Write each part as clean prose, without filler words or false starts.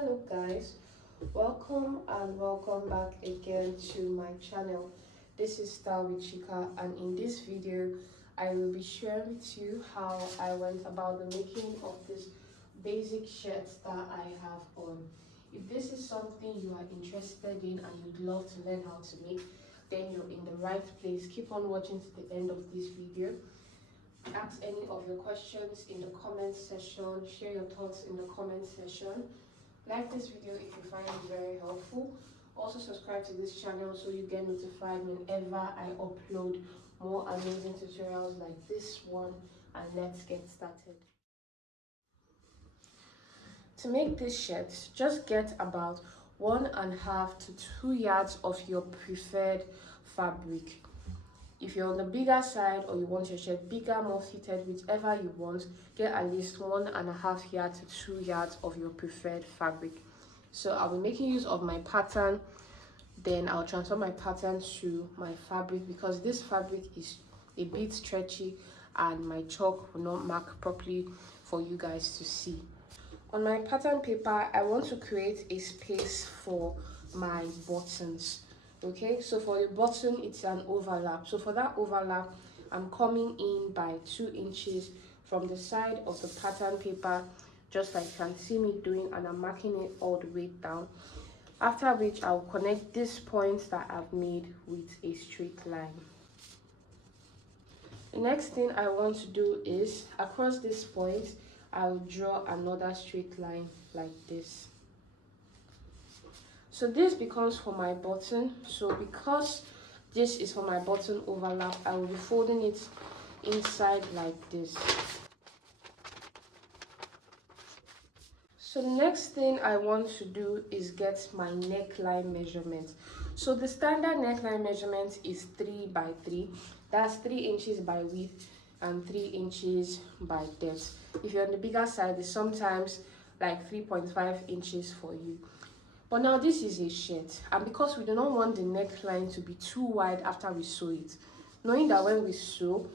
Hello guys, welcome back again to my channel. This is Style with Chika, and in this video I will be sharing with you how I went about the making of this basic shirt that I have on. If this is something you are interested in and you'd love to learn how to make, then you're in the right place. Keep on watching to the end of this video. Ask any of your questions in the comment section, share your thoughts in the comment section. Like this video if you find it very helpful. Also subscribe to this channel so you get notified whenever I upload more amazing tutorials like this one, and let's get started. To make this shirt, just get about 1.5 to 2 yards of your preferred fabric. If you're on the bigger side or you want your shirt bigger, more fitted, whichever you want, get at least 1.5 yards to 2 yards of your preferred fabric. So I'll be making use of my pattern, then I'll transfer my pattern to my fabric because this fabric is a bit stretchy and my chalk will not mark properly for you guys to see. On my pattern paper, I want to create a space for my buttons. Okay, so for the button it's an overlap. So for that overlap, I'm coming in by 2 inches from the side of the pattern paper, just like you can see me doing, and I'm marking it all the way down. After which I'll connect this point that I've made with a straight line. The next thing I want to do is across this point I'll draw another straight line like this. So this becomes for my button. So because this is for my button overlap, I will be folding it inside like this. So the next thing I want to do is get my neckline measurement. So the standard neckline measurement is 3 by 3. That's 3 inches by width and 3 inches by depth. If you're on the bigger side, it's sometimes like 3.5 inches for you. But now this is a shirt, and because we do not want the neckline to be too wide after we sew it, knowing that when we sew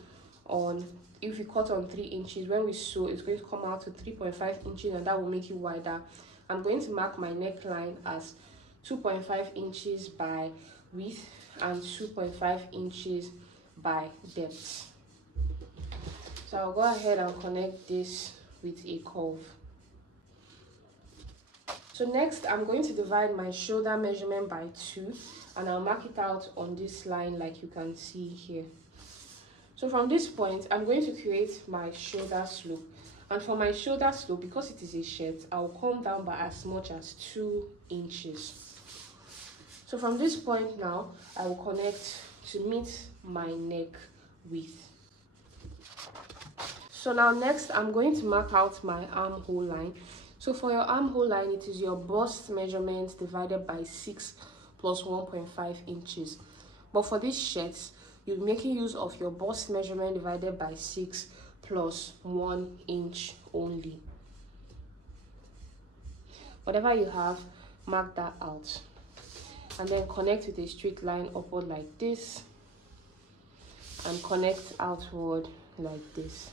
on, if we cut on 3 inches, when we sew it's going to come out to 3.5 inches, and that will make it wider. I'm going to mark my neckline as 2.5 inches by width and 2.5 inches by depth. So I'll go ahead and connect this with a curve. So next, I'm going to divide my shoulder measurement by 2, and I'll mark it out on this line like you can see here. So from this point, I'm going to create my shoulder slope. And for my shoulder slope, because it is a shirt, I'll come down by as much as 2 inches. So from this point now, I will connect to meet my neck width. So now next, I'm going to mark out my armhole line. So for your armhole line, it is your bust measurement divided by 6 plus 1.5 inches. But for these shirts, you'll be making use of your bust measurement divided by 6 plus 1 inch only. Whatever you have, mark that out. And then connect with a straight line upward like this. And connect outward like this.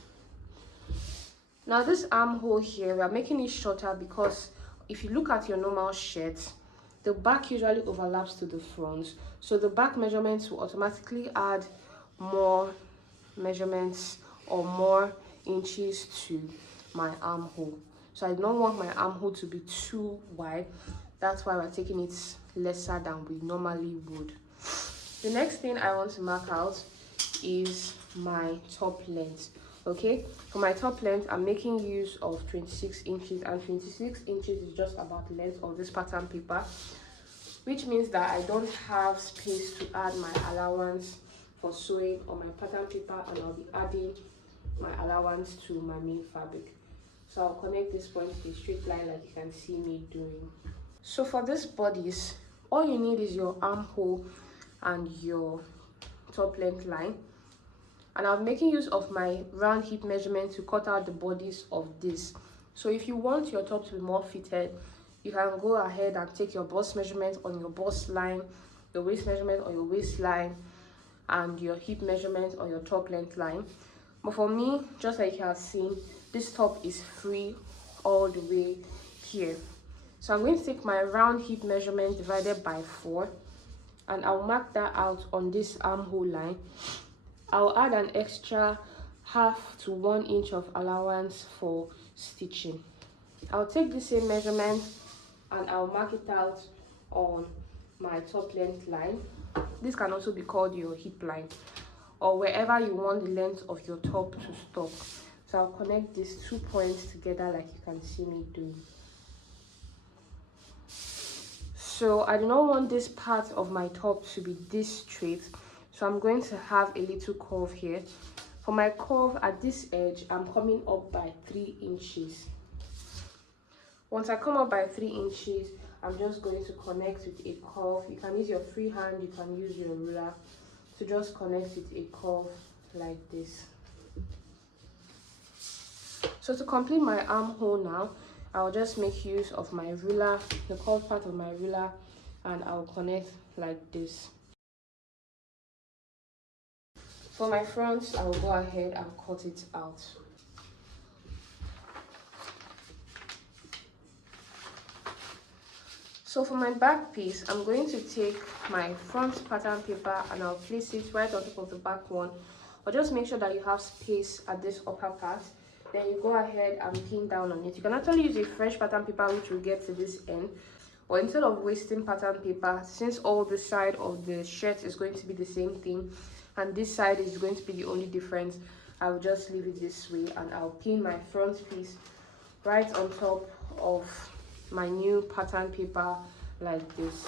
Now this armhole here, we are making it shorter because if you look at your normal shirt, the back usually overlaps to the front. So the back measurements will automatically add more measurements or more inches to my armhole. So I don't want my armhole to be too wide. That's why we're taking it lesser than we normally would. The next thing I want to mark out is my top length. Okay, for my top length, I'm making use of 26 inches, and 26 inches is just about the length of this pattern paper, which means that I don't have space to add my allowance for sewing on my pattern paper, and I'll be adding my allowance to my main fabric. So I'll connect this point to a straight line like you can see me doing. So for this bodice, all you need is your armhole and your top length line. And I'm making use of my round hip measurement to cut out the bodice of this. So if you want your top to be more fitted, you can go ahead and take your bust measurement on your bust line, your waist measurement on your waistline, and your hip measurement on your top length line. But for me, just like you have seen, this top is free all the way here. So I'm going to take my round hip measurement divided by 4, and I'll mark that out on this armhole line. I'll add an extra 1/2 to 1 inch of allowance for stitching. I'll take the same measurement and I'll mark it out on my top length line. This can also be called your hip line, or wherever you want the length of your top to stop. So I'll connect these 2 points together like you can see me doing. So I do not want this part of my top to be this straight, so I'm going to have a little curve here. For my curve at this edge, I'm coming up by 3 inches. Once I come up by 3 inches, I'm just going to connect with a curve. You can use your free hand, you can use your ruler to just connect with a curve like this. So to complete my armhole now, I'll just make use of my ruler, the curved part of my ruler, and I'll connect like this. For my front, I'll go ahead and cut it out. So for my back piece, I'm going to take my front pattern paper and I'll place it right on top of the back one. But just make sure that you have space at this upper part. Then you go ahead and pin down on it. You can actually use a fresh pattern paper which will get to this end. Or instead of wasting pattern paper, since all the side of the shirt is going to be the same thing and this side is going to be the only difference, I'll just leave it this way and I'll pin my front piece right on top of my new pattern paper like this.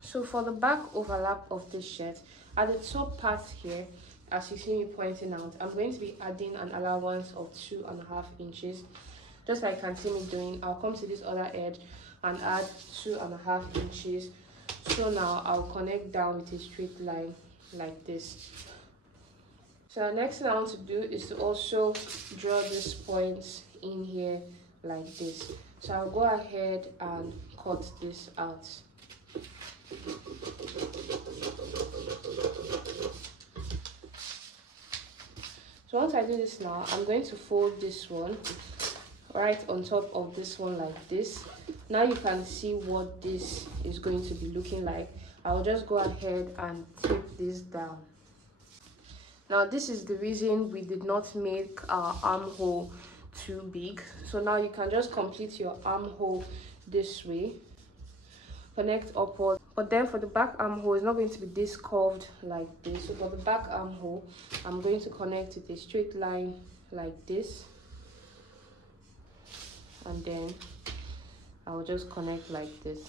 So for the back overlap of this shirt, at the top part here, as you see me pointing out, I'm going to be adding an allowance of 2.5 inches. Just like you can see me doing, I'll come to this other edge and add 2.5 inches. So now I'll connect down with a straight line like this. So the next thing I want to do is to also draw these points in here like this. So I'll go ahead and cut this out. So once I do this now, I'm going to fold this one right on top of this one like this. Now you can see what this is going to be looking like. I'll just go ahead and tape this down. Now this is the reason we did not make our armhole too big. So now you can just complete your armhole this way, connect upward. But then for the back armhole, it's not going to be this curved like this. So for the back armhole, I'm going to connect with a straight line like this, and then I'll just connect like this.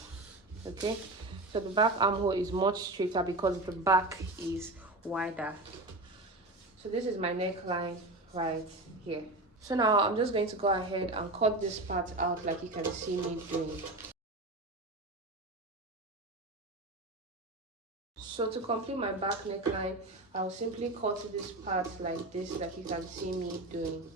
Okay, so the back armhole is much straighter because the back is wider. So this is my neckline right here. So now I'm just going to go ahead and cut this part out like you can see me doing. So to complete my back neckline, I'll simply cut this part like this like you can see me doing.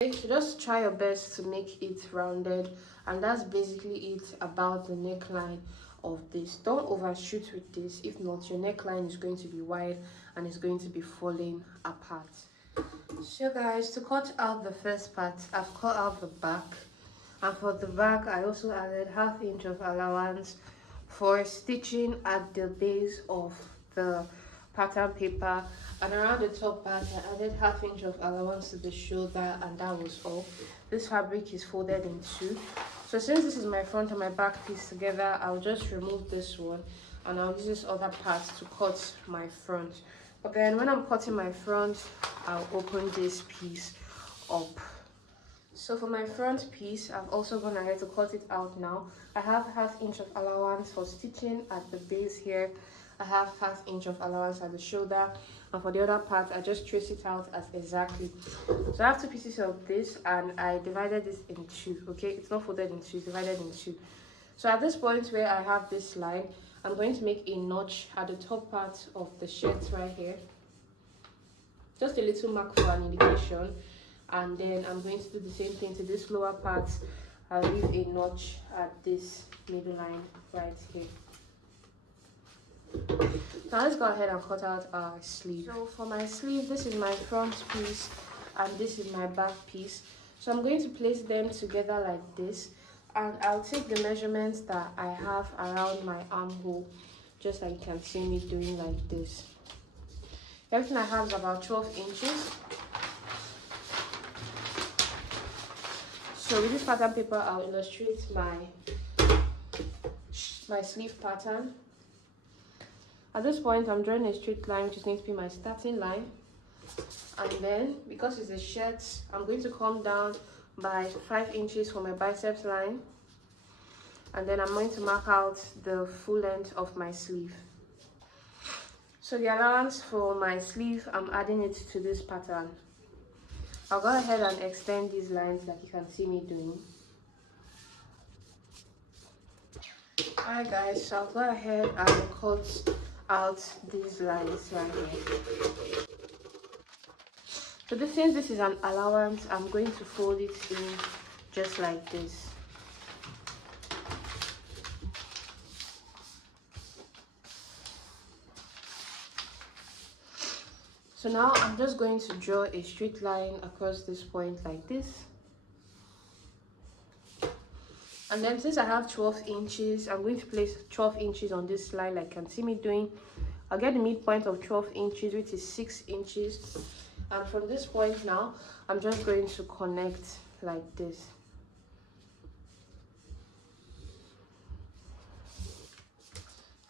So just try your best to make it rounded, and that's basically it about the neckline of this. Don't overshoot with this, if not your neckline is going to be wide and it's going to be falling apart. So guys, to cut out the first part, I've cut out the back, and for the back I also added 1/2 inch of allowance for stitching at the base of the pattern paper, and around the top part I added 1/2 inch of allowance to the shoulder, and that was all. This fabric is folded in two. So since this is my front and my back piece together, I'll just remove this one and I'll use this other part to cut my front. But then when I'm cutting my front, I'll open this piece up. So for my front piece, I've also gone ahead to cut it out now. I have 1/2 inch of allowance for stitching at the base here. I have 1/2 inch of allowance at the shoulder, and for the other part I just trace it out as exactly. So I have 2 pieces of this and I divided this in 2. Okay, it's not folded in 2, it's divided in 2. So at this point where I have this line, I'm going to make a notch at the top part of the shirt right here, just a little mark for an indication, and then I'm going to do the same thing to this lower part. I'll leave a notch at this middle line right here. Now let's go ahead and cut out our sleeve. So for my sleeve, this is my front piece and this is my back piece. So I'm going to place them together like this, and I'll take the measurements that I have around my armhole, just like you can see me doing like this. Everything I have is about 12 inches. So with this pattern paper, I'll illustrate my sleeve pattern. At this point, I'm drawing a straight line, which is going to be my starting line. And then, because it's a shirt, I'm going to come down by 5 inches for my biceps line. And then I'm going to mark out the full length of my sleeve. So the allowance for my sleeve, I'm adding it to this pattern. I'll go ahead and extend these lines like you can see me doing. Alright guys, so I'll go ahead and cut out these lines right here. So since this is an allowance, I'm going to fold it in just like this. So now I'm just going to draw a straight line across this point like this. And then since I have 12 inches, I'm going to place 12 inches on this line like you can see me doing. I'll get the midpoint of 12 inches, which is 6 inches. And from this point now, I'm just going to connect like this.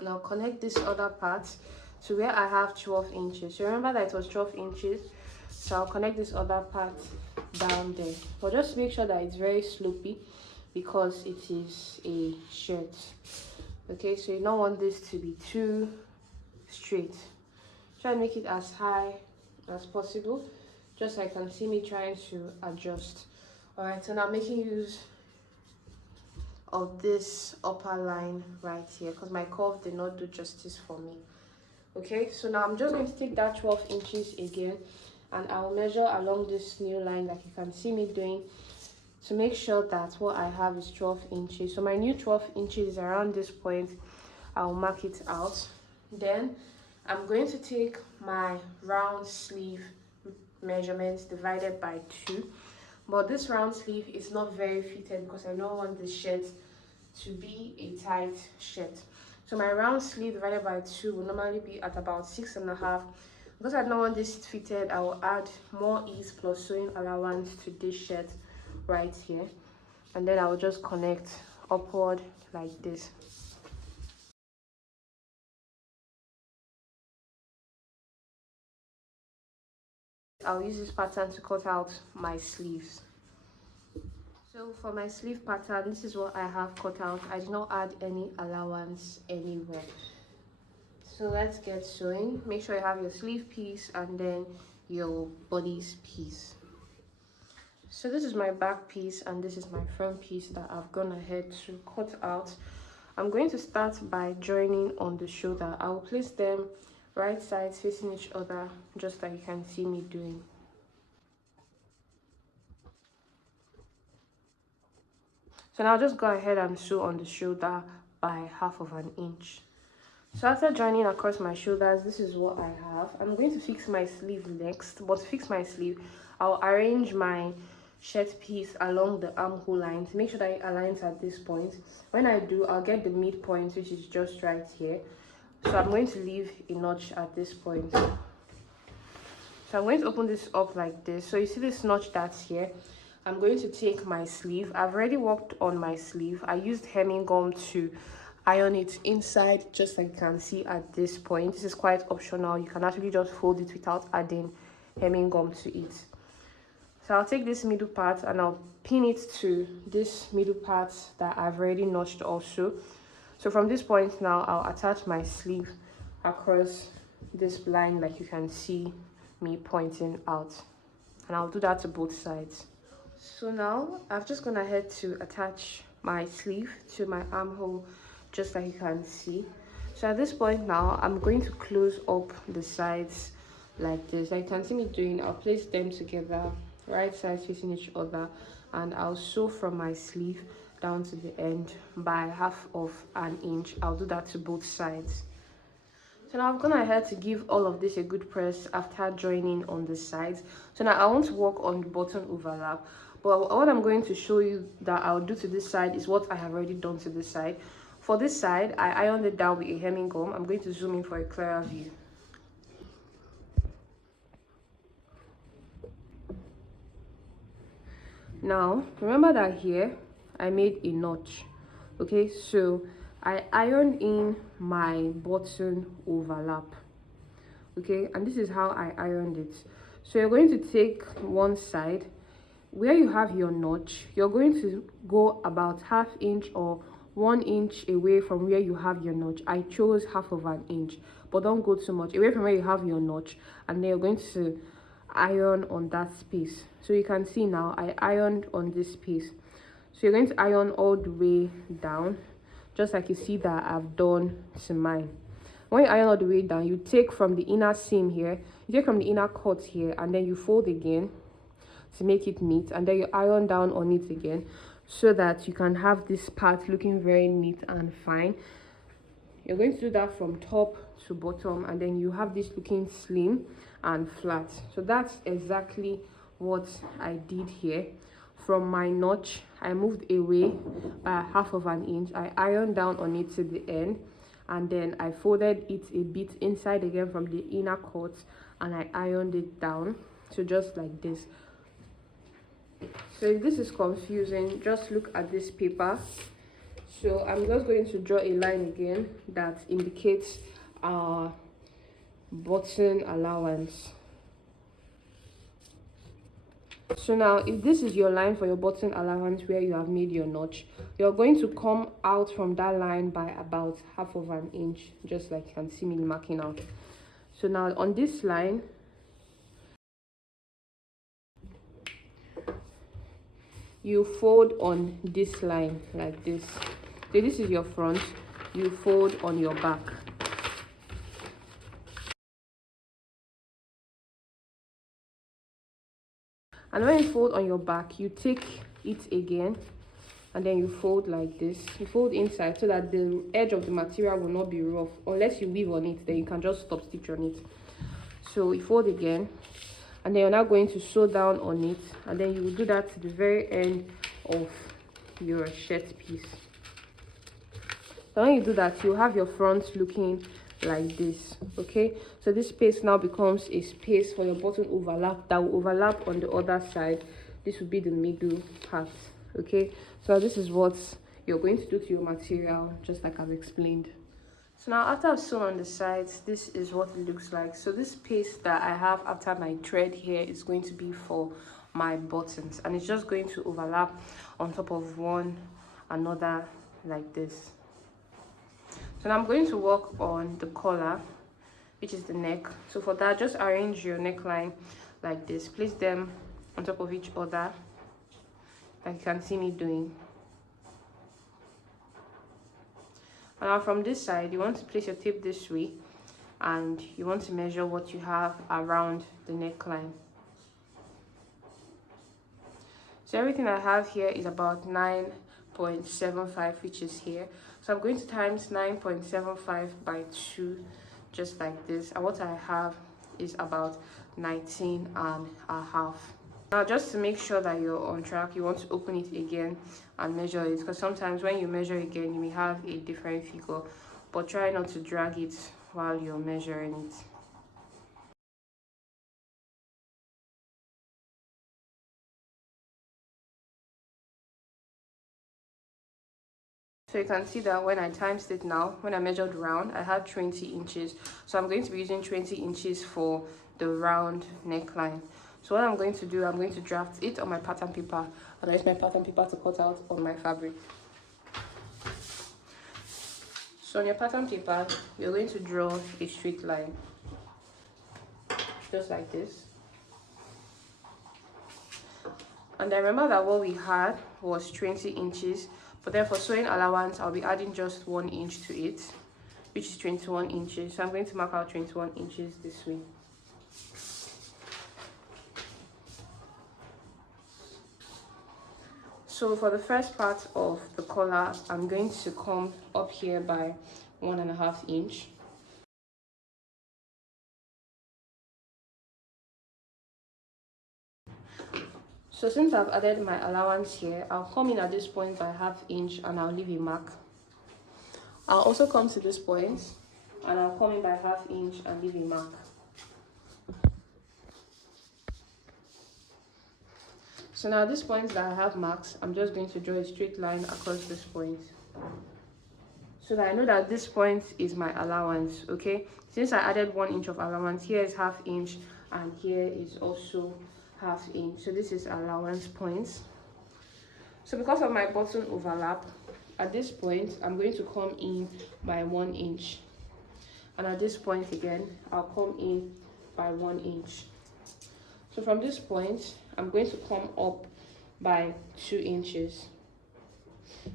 And I'll connect this other part to where I have 12 inches. So remember that it was 12 inches. So I'll connect this other part down there. But just make sure that it's very slopey because it is a shirt. Okay, so you don't want this to be too straight. Try and make it as high as possible, just like you can see me trying to adjust. Alright, so now I'm making use of this upper line right here because my curve did not do justice for me. Okay, so now I'm just going to take that 12 inches again and I'll measure along this new line like you can see me doing to make sure that what I have is 12 inches. So my new 12 inches is around this point. I'll mark it out. Then I'm going to take my round sleeve measurements divided by 2. But this round sleeve is not very fitted because I don't want this shirt to be a tight shirt. So my round sleeve divided by 2 will normally be at about 6.5. Because I don't want this fitted, I will add more ease plus sewing allowance to this shirt right here. And then I will just connect upward like this. I'll use this pattern to cut out my sleeves. So for my sleeve pattern, this is what I have cut out. I did not add any allowance anywhere. So let's get sewing. Make sure you have your sleeve piece and then your bodice piece. So this is my back piece and this is my front piece that I've gone ahead to cut out. I'm going to start by joining on the shoulder. I will place them right sides facing each other, just like you can see me doing. So now just go ahead and sew on the shoulder by 1/2 inch. So after joining across my shoulders, this is what I have. I'm going to fix my sleeve next, but to fix my sleeve, I'll arrange my shirt piece along the armhole line to make sure that it aligns at this point. When I do, I'll get the midpoint, which is just right here. So I'm going to leave a notch at this point. So I'm going to open this up like this. So you see this notch that's here. I'm going to take my sleeve. I've already worked on my sleeve. I used hemming gum to iron it inside, just like you can see at this point. This is quite optional. You can actually just fold it without adding hemming gum to it. So I'll take this middle part and I'll pin it to this middle part that I've already notched also. So from this point now, I'll attach my sleeve across this line like you can see me pointing out. And I'll do that to both sides. So now I've just gone ahead to attach my sleeve to my armhole, just like you can see. So at this point now, I'm going to close up the sides like this. Like you can see me doing, I'll place them together, right sides facing each other, and I'll sew from my sleeve down to the end by 1/2 inch. I'll do that to both sides. So now I've gone ahead to give all of this a good press after joining on the sides. So now I want to work on the button overlap. But what I'm going to show you that I'll do to this side is what I have already done to this side. For this side, I ironed it down with a hemming gum. I'm going to zoom in for a clearer view. Now, remember that here, I made a notch. Okay, so I ironed in my button overlap. Okay, and this is how I ironed it. So you're going to take one side where you have your notch. You're going to go about ½ inch or 1 inch away from where you have your notch. I chose ½ inch, but don't go too much away from where you have your notch, and then you're going to iron on that space. So you can see now I ironed on this space. So you're going to iron all the way down, just like you see that I've done to mine. When you iron all the way down, you take from the inner seam here, you take from the inner cut here, and then you fold again to make it neat, and then you iron down on it again so that you can have this part looking very neat and fine. You're going to do that from top to bottom, and then you have this looking slim and flat. So that's exactly what I did here. From my notch, I moved away by ½ inch. I ironed down on it to the end, and then I folded it a bit inside again from the inner cut, and I ironed it down. So just like this. So if this is confusing, just look at this paper. So I'm just going to draw a line again that indicates our button allowance. So now if this is your line for your button allowance where you have made your notch, you're going to come out from that line by about ½ inch, just like you can see me marking out. So now on this line, you fold on this line like this. So this is your front, you fold on your back. And when you fold on your back, you take it again, and then you fold like this. You fold inside so that the edge of the material will not be rough. Unless you weave on it, then you can just stop stitch on it. So you fold again, and then you're now going to sew down on it, and then you will do that to the very end of your shirt piece. So when you do that, you have your front looking like this. Okay, so this space now becomes a space for your button overlap that will overlap on the other side. This will be the middle part. Okay, so this is what you're going to do to your material, just like I've explained. So now after I've sewn on the sides, this is what it looks like. So this space that I have after my thread here is going to be for my buttons, and it's just going to overlap on top of one another like this. So now I'm going to work on the collar, which is the neck. So for that, just arrange your neckline like this. Place them on top of each other, like you can see me doing. And now from this side, you want to place your tape this way, and you want to measure what you have around the neckline. So everything I have here is about 9.75, which is here. So I'm going to times 9.75 by 2, just like this. And what I have is about 19.5. Now, just to make sure that you're on track, you want to open it again and measure it, because sometimes when you measure again, you may have a different figure, but try not to drag it while you're measuring it. So you can see that when I times it now, when I measured round, I had 20 inches. So I'm going to be using 20 inches for the round neckline. So what I'm going to do, I'm going to draft it on my pattern paper, and I use my pattern paper to cut out on my fabric. So on your pattern paper, you're going to draw a straight line, just like this. And I remember that what we had was 20 inches, but then for sewing allowance, I'll be adding just 1 inch to it, which is 21 inches. So I'm going to mark out 21 inches this way. So for the first part of the collar, I'm going to come up here by 1.5 inch. So since I've added my allowance here, I'll come in at this point by 1/2 inch and I'll leave a mark. I'll also come to this point and I'll come in by 1/2 inch and leave a mark. So now this point that I have marks, I'm just going to draw a straight line across this point, so that I know that this point is my allowance. Okay, since I added 1 inch of allowance, here is 1/2 inch and here is also 1/2 inch. So this is allowance points. So because of my button overlap, at this point I'm going to come in by 1 inch, and at this point again I'll come in by 1 inch. So from this point I'm going to come up by 2 inches,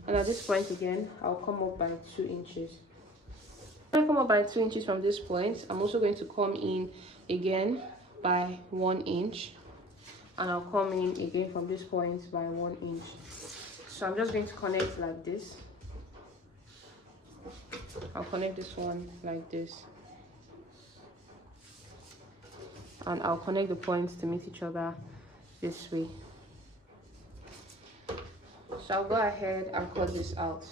and at this point again I'll come up by 2 inches. When I come up by 2 inches from this point, I'm also going to come in again by 1 inch, and I'll come in again from this point by 1 inch. So I'm just going to connect like this. I'll connect this one like this, and I'll connect the points to meet each other this way. So I'll go ahead and cut this out.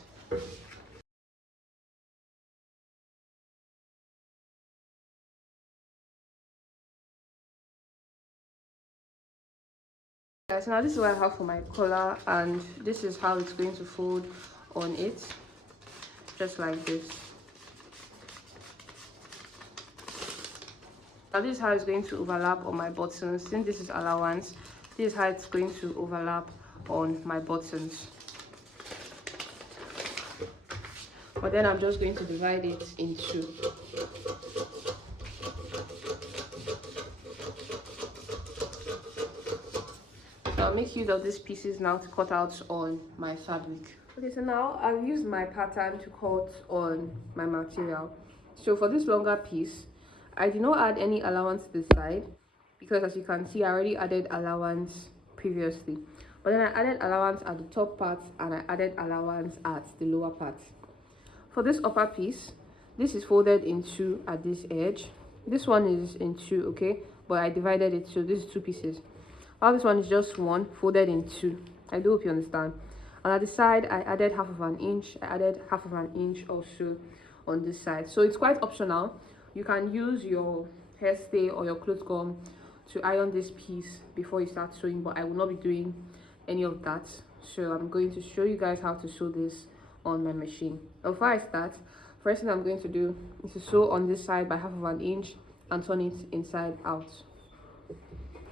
So now this is what I have for my collar, and this is how it's going to fold on it, just like this. Now this is how it's going to overlap on my buttons. Since this is allowance, this is how it's going to overlap on my buttons. But then I'm just going to divide it in two. So I'll make use of these pieces now to cut out on my fabric. Okay, so now I've used my pattern to cut on my material. So for this longer piece, I did not add any allowance to the side, because as you can see I already added allowance previously. But then I added allowance at the top part and I added allowance at the lower part. For this upper piece, this is folded in two at this edge. This one is in two, okay, but I divided it, so this is 2 pieces. While this one is just one folded in 2. I do hope you understand. And at the side I added 1/2 inch. I added 1/2 inch also on this side. So it's quite optional. You can use your hairstay or your clothes gum to iron this piece before you start sewing, but I will not be doing any of that. So I'm going to show you guys how to sew this on my machine. Before I start, first thing I'm going to do is to sew on this side by 1/2 inch and turn it inside out.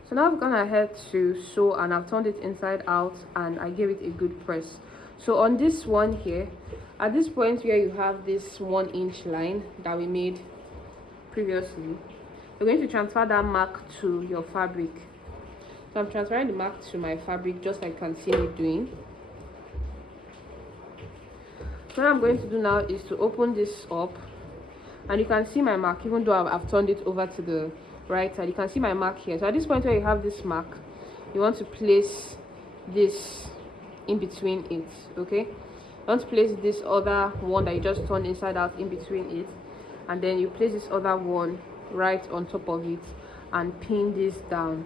So now I've gone ahead to sew and I've turned it inside out and I gave it a good press. So on this one here, at this point where you have this 1 inch line that we made previously, you're going to transfer that mark to your fabric. So I'm transferring the mark to my fabric just like you can see me doing. So what I'm going to do now is to open this up, and you can see my mark. Even though I've turned it over to the right side, you can see my mark here. So at this point where you have this mark, you want to place this in between it. Okay, you want to place this other one that you just turned inside out in between it, and then you place this other one right on top of it and pin this down.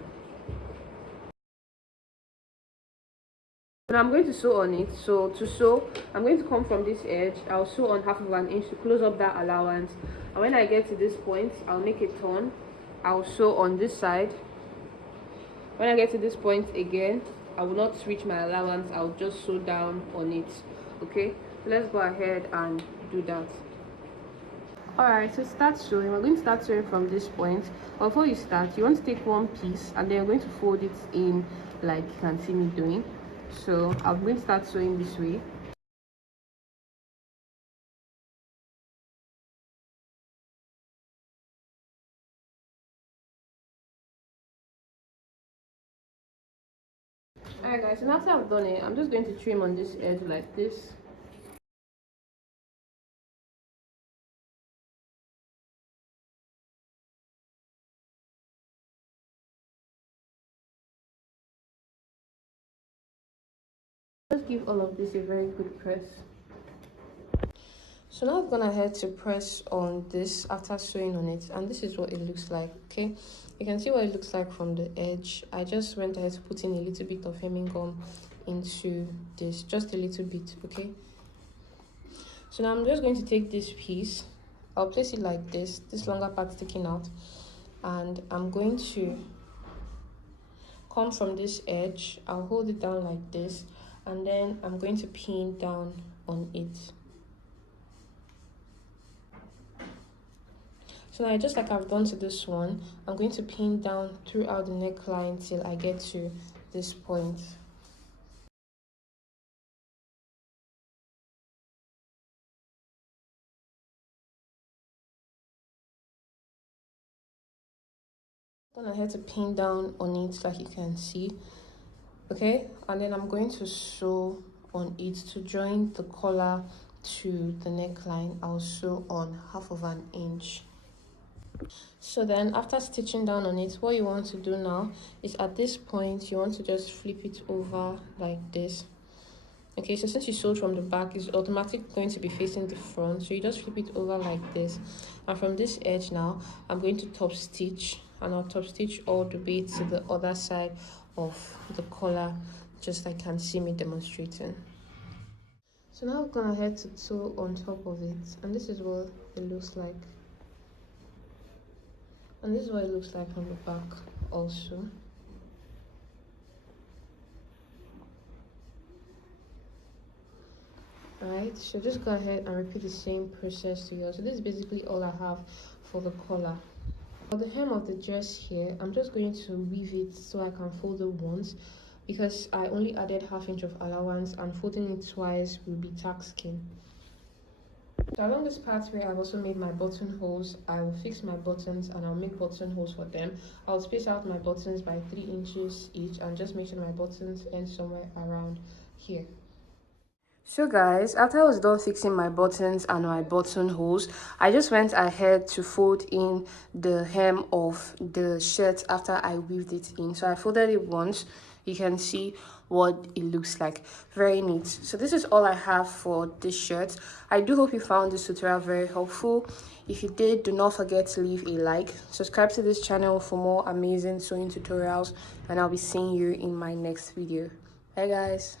Now I'm going to sew on it. So to sew, I'm going to come from this edge. I'll sew on 1/2 inch to close up that allowance, and when I get to this point I'll make a turn. I'll sew on this side. When I get to this point again, I will not switch my allowance. I'll just sew down on it. Okay, so let's go ahead and do that. Alright, so start sewing. We're going to start sewing from this point. But before you start, you want to take one piece and then you're going to fold it in like you can see me doing. So I'm going to start sewing this way. Alright guys, and after I've done it, I'm just going to trim on this edge like this. Just give all of this a very good press. So now I'm gonna head to press on this after sewing on it, and this is what it looks like. Okay, you can see what it looks like from the edge. I just went ahead to put in a little bit of hemming gum into this, just a little bit. Okay, so now I'm just going to take this piece, I'll place it like this longer part sticking out, and I'm going to come from this edge. I'll hold it down like this, and then I'm going to pin down on it. So now, just like I've done to this one, I'm going to pin down throughout the neckline till I get to this point. I'm gonna head to pin down on it like you can see. Okay, and then I'm going to sew on it to join the collar to the neckline. I'll sew on 1/2 inch. So then after stitching down on it, what you want to do now is at this point you want to just flip it over like this. Okay, so since you sewed from the back, it's automatically going to be facing the front, so you just flip it over like this, and from this edge now I'm going to top stitch, and I'll top stitch all the way to the other side of the collar, just like you can see me demonstrating. So now I'm gonna head to sew on top of it, and this is what it looks like. And this is what it looks like on the back also. Alright, so just go ahead and repeat the same process to yours. So this is basically all I have for the collar. For the hem of the dress here, I'm just going to weave it so I can fold it once, because I only added 1/2 inch of allowance, and folding it twice will be taxing. So along this part where I've also made my buttonholes, I will fix my buttons and I'll make buttonholes for them. I'll space out my buttons by 3 inches each, and just make sure my buttons end somewhere around here. So guys, after I was done fixing my buttons and my buttonholes, I just went ahead to fold in the hem of the shirt after I weaved it in. So I folded it once. You can see what it looks like. Very neat. So this is all I have for this shirt. I do hope you found this tutorial very helpful. If you did, do not forget to leave a like. Subscribe to this channel for more amazing sewing tutorials, and I'll be seeing you in my next video. Bye guys.